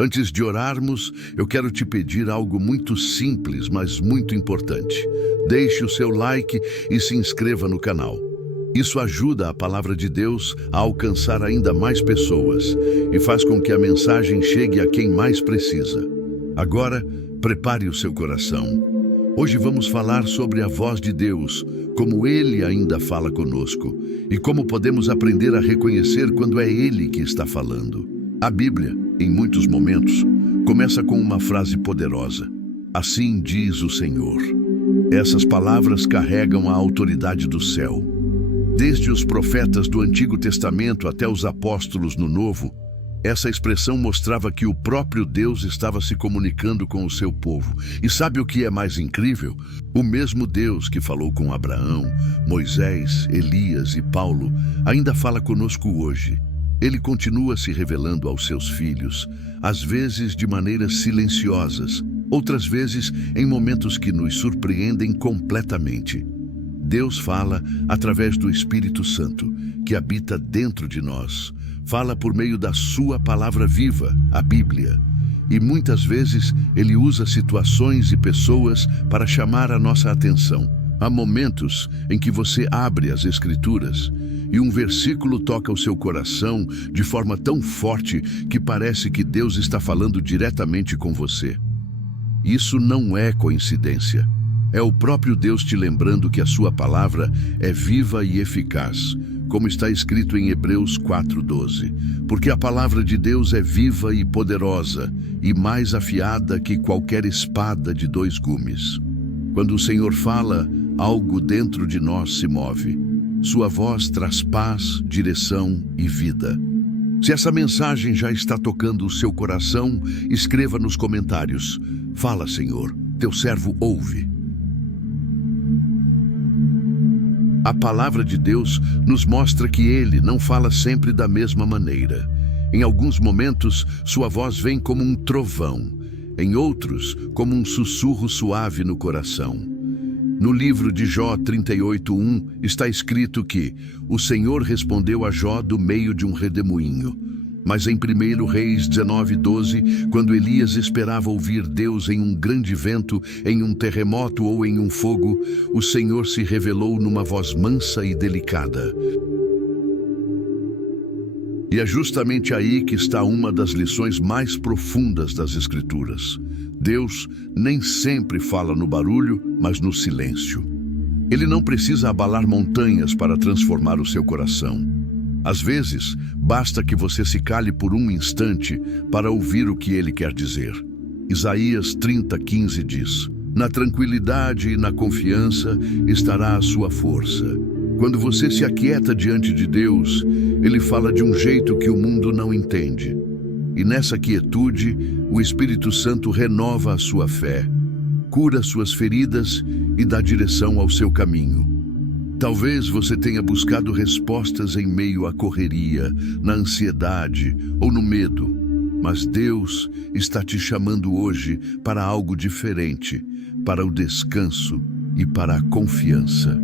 Antes de orarmos, eu quero te pedir algo muito simples, mas muito importante. Deixe o seu like e se inscreva no canal. Isso ajuda a palavra de Deus a alcançar ainda mais pessoas e faz com que a mensagem chegue a quem mais precisa. Agora, prepare o seu coração. Hoje vamos falar sobre a voz de Deus, como Ele ainda fala conosco e como podemos aprender a reconhecer quando é Ele que está falando. A Bíblia, em muitos momentos, começa com uma frase poderosa. Assim diz o Senhor. Essas palavras carregam a autoridade do céu. Desde os profetas do Antigo Testamento até os apóstolos no Novo, essa expressão mostrava que o próprio Deus estava se comunicando com o seu povo. E sabe o que é mais incrível? O mesmo Deus que falou com Abraão, Moisés, Elias e Paulo ainda fala conosco hoje. Ele continua se revelando aos seus filhos, às vezes de maneiras silenciosas, outras vezes em momentos que nos surpreendem completamente. Deus fala através do Espírito Santo, que habita dentro de nós. Fala por meio da sua palavra viva, a Bíblia. E muitas vezes Ele usa situações e pessoas para chamar a nossa atenção. Há momentos em que você abre as Escrituras e um versículo toca o seu coração de forma tão forte que parece que Deus está falando diretamente com você. Isso não é coincidência. É o próprio Deus te lembrando que a sua palavra é viva e eficaz, como está escrito em Hebreus 4:12. Porque a palavra de Deus é viva e poderosa, e mais afiada que qualquer espada de 2 gumes. Quando o Senhor fala, algo dentro de nós se move. Sua voz traz paz, direção e vida. Se essa mensagem já está tocando o seu coração, escreva nos comentários. Fala, Senhor, teu servo ouve. A palavra de Deus nos mostra que Ele não fala sempre da mesma maneira. Em alguns momentos, sua voz vem como um trovão. Em outros, como um sussurro suave no coração. No livro de Jó 38:1 está escrito que o Senhor respondeu a Jó do meio de um redemoinho. Mas em 1 Reis 19:12, quando Elias esperava ouvir Deus em um grande vento, em um terremoto ou em um fogo, o Senhor se revelou numa voz mansa e delicada. E é justamente aí que está uma das lições mais profundas das Escrituras. Deus nem sempre fala no barulho, mas no silêncio. Ele não precisa abalar montanhas para transformar o seu coração. Às vezes, basta que você se cale por um instante para ouvir o que ele quer dizer. Isaías 30:15 diz: Na tranquilidade e na confiança estará a sua força. Quando você se aquieta diante de Deus, Ele fala de um jeito que o mundo não entende. E nessa quietude, o Espírito Santo renova a sua fé, cura suas feridas e dá direção ao seu caminho. Talvez você tenha buscado respostas em meio à correria, na ansiedade ou no medo, mas Deus está te chamando hoje para algo diferente, para o descanso e para a confiança.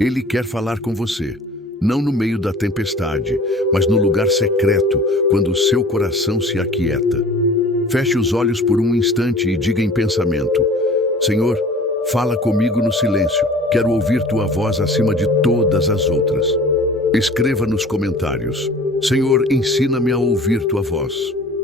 Ele quer falar com você, não no meio da tempestade, mas no lugar secreto, quando o seu coração se aquieta. Feche os olhos por um instante e diga em pensamento: Senhor, fala comigo no silêncio. Quero ouvir tua voz acima de todas as outras. Escreva nos comentários: Senhor, ensina-me a ouvir tua voz.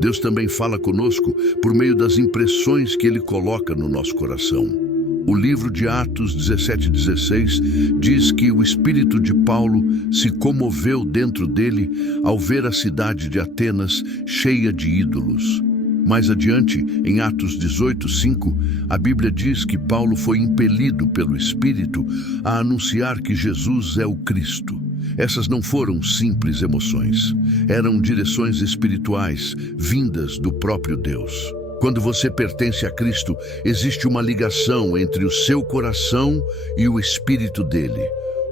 Deus também fala conosco por meio das impressões que Ele coloca no nosso coração. O livro de Atos 17:16 diz que o espírito de Paulo se comoveu dentro dele ao ver a cidade de Atenas cheia de ídolos. Mais adiante, em Atos 18:5, a Bíblia diz que Paulo foi impelido pelo Espírito a anunciar que Jesus é o Cristo. Essas não foram simples emoções, eram direções espirituais vindas do próprio Deus. Quando você pertence a Cristo, existe uma ligação entre o seu coração e o Espírito dele.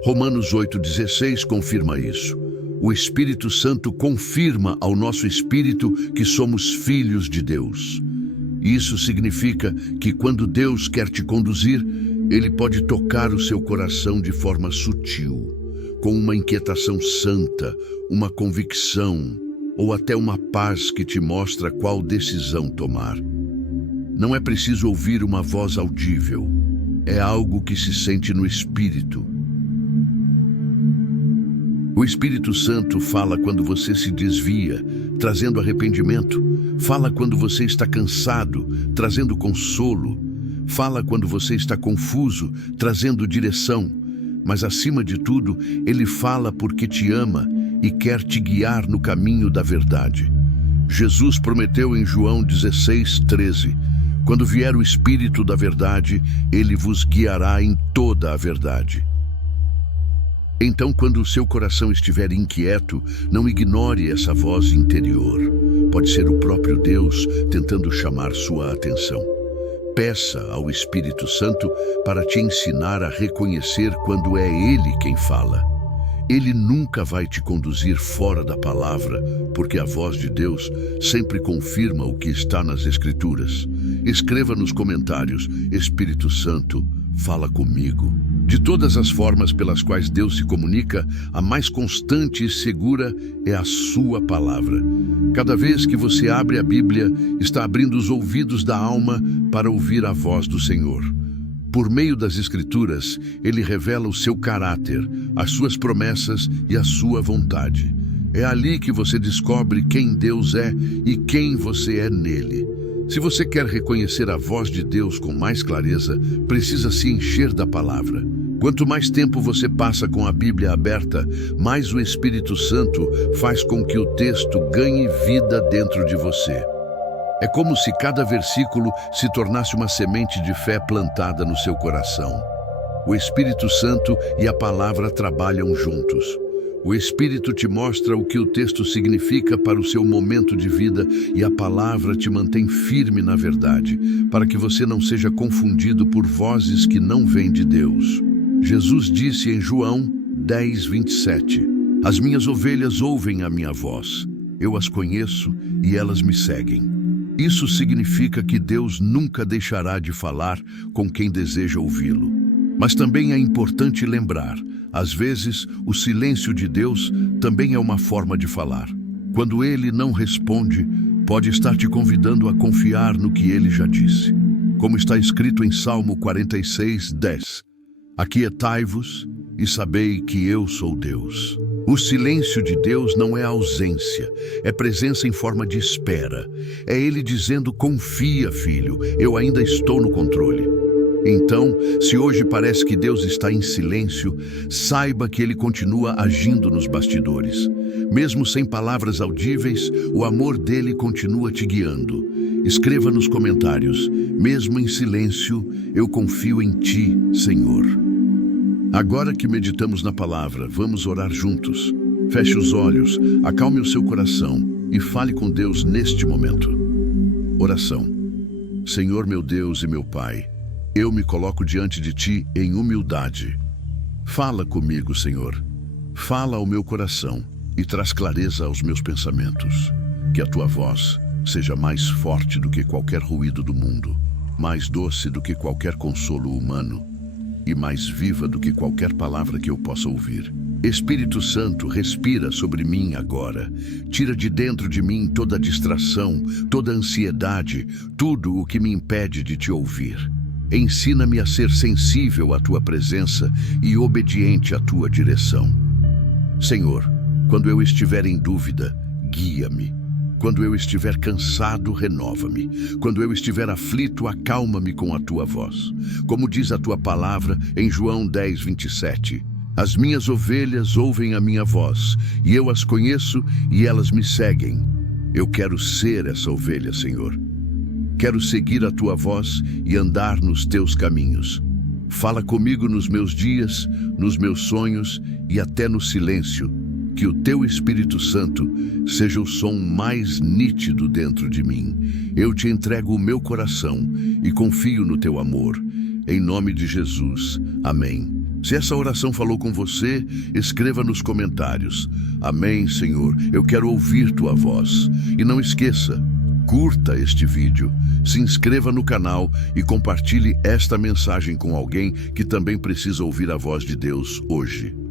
Romanos 8:16 confirma isso. O Espírito Santo confirma ao nosso espírito que somos filhos de Deus. Isso significa que quando Deus quer te conduzir, Ele pode tocar o seu coração de forma sutil, com uma inquietação santa, uma convicção, ou até uma paz que te mostra qual decisão tomar. Não é preciso ouvir uma voz audível, é algo que se sente no Espírito. O Espírito Santo fala quando você se desvia, trazendo arrependimento. Fala quando você está cansado, trazendo consolo. Fala quando você está confuso, trazendo direção. Mas acima de tudo, Ele fala porque te ama e quer te guiar no caminho da verdade. Jesus prometeu em João 16:13, quando vier o Espírito da verdade, Ele vos guiará em toda a verdade. Então, quando o seu coração estiver inquieto, não ignore essa voz interior. Pode ser o próprio Deus tentando chamar sua atenção. Peça ao Espírito Santo para te ensinar a reconhecer quando é Ele quem fala. Ele nunca vai te conduzir fora da palavra, porque a voz de Deus sempre confirma o que está nas Escrituras. Escreva nos comentários: Espírito Santo, fala comigo. De todas as formas pelas quais Deus se comunica, a mais constante e segura é a sua palavra. Cada vez que você abre a Bíblia, está abrindo os ouvidos da alma para ouvir a voz do Senhor. Por meio das Escrituras, Ele revela o seu caráter, as suas promessas e a sua vontade. É ali que você descobre quem Deus é e quem você é nele. Se você quer reconhecer a voz de Deus com mais clareza, precisa se encher da palavra. Quanto mais tempo você passa com a Bíblia aberta, mais o Espírito Santo faz com que o texto ganhe vida dentro de você. É como se cada versículo se tornasse uma semente de fé plantada no seu coração. O Espírito Santo e a palavra trabalham juntos. O Espírito te mostra o que o texto significa para o seu momento de vida e a palavra te mantém firme na verdade, para que você não seja confundido por vozes que não vêm de Deus. Jesus disse em João 10:27, as minhas ovelhas ouvem a minha voz, eu as conheço e elas me seguem. Isso significa que Deus nunca deixará de falar com quem deseja ouvi-lo. Mas também é importante lembrar, às vezes, o silêncio de Deus também é uma forma de falar. Quando Ele não responde, pode estar te convidando a confiar no que Ele já disse. Como está escrito em Salmo 46:10, aquietai-vos e sabei que eu sou Deus. O silêncio de Deus não é ausência, é presença em forma de espera. É Ele dizendo: confia, filho, eu ainda estou no controle. Então, se hoje parece que Deus está em silêncio, saiba que Ele continua agindo nos bastidores. Mesmo sem palavras audíveis, o amor dele continua te guiando. Escreva nos comentários: mesmo em silêncio, eu confio em Ti, Senhor. Agora que meditamos na palavra, vamos orar juntos. Feche os olhos, acalme o seu coração e fale com Deus neste momento. Oração. Senhor meu Deus e meu Pai, eu me coloco diante de Ti em humildade. Fala comigo, Senhor. Fala ao meu coração e traz clareza aos meus pensamentos. Que a Tua voz seja mais forte do que qualquer ruído do mundo, mais doce do que qualquer consolo humano e mais viva do que qualquer palavra que eu possa ouvir. Espírito Santo, respira sobre mim agora. Tira de dentro de mim toda distração, toda ansiedade, tudo o que me impede de Te ouvir. Ensina-me a ser sensível à Tua presença e obediente à Tua direção. Senhor, quando eu estiver em dúvida, guia-me. Quando eu estiver cansado, renova-me. Quando eu estiver aflito, acalma-me com a Tua voz. Como diz a Tua palavra em João 10:27, as minhas ovelhas ouvem a minha voz, e eu as conheço e elas me seguem. Eu quero ser essa ovelha, Senhor. Quero seguir a Tua voz e andar nos Teus caminhos. Fala comigo nos meus dias, nos meus sonhos e até no silêncio. Que o Teu Espírito Santo seja o som mais nítido dentro de mim. Eu Te entrego o meu coração e confio no Teu amor. Em nome de Jesus. Amém. Se essa oração falou com você, escreva nos comentários: amém, Senhor, eu quero ouvir Tua voz. E não esqueça, curta este vídeo, se inscreva no canal e compartilhe esta mensagem com alguém que também precisa ouvir a voz de Deus hoje.